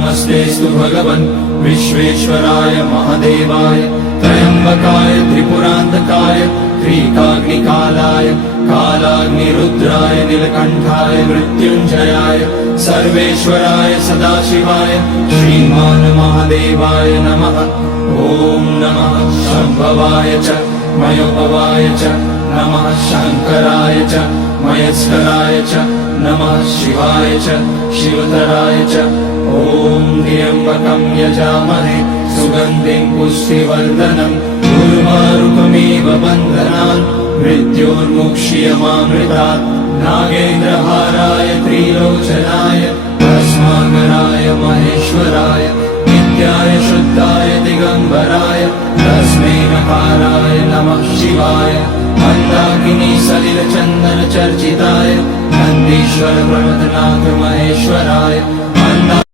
नमस्तेस्तु भगवन् विश्वेश्वराय महादेवाय त्र्यम्बकाय त्रिपुरान्तकाय त्रिकाग्निकालाय कालाग्निरुद्राय नीलकण्ठाय मृत्युञ्जयाय सर्वेश्वराय सदाशिवाय श्रीमान् महादेवाय नमः। ॐ नमः शम्भवाय च मयोभवाय च नमः शङ्कराय च मयस्कराय च नमः शिवाय च शिवतराय च। ॐ त्र्यम्बकं यजामहे सुगन्धिं पुष्टिवर्धनम् उर्वारुकमिव बन्धनान् मृत्योर्मुक्ष्यमामृतात्। नागेन्द्रहाराय त्रिलोचनाय भस्माकराय महेश्वराय नित्याय शुद्धाय दिगम्बराय तस्मै नकाराय नमः शिवाय। मन्दाकिनी सलिलचन्दन चर्चिताय नन्दीश्वर प्रमथनाथ महेश्वराय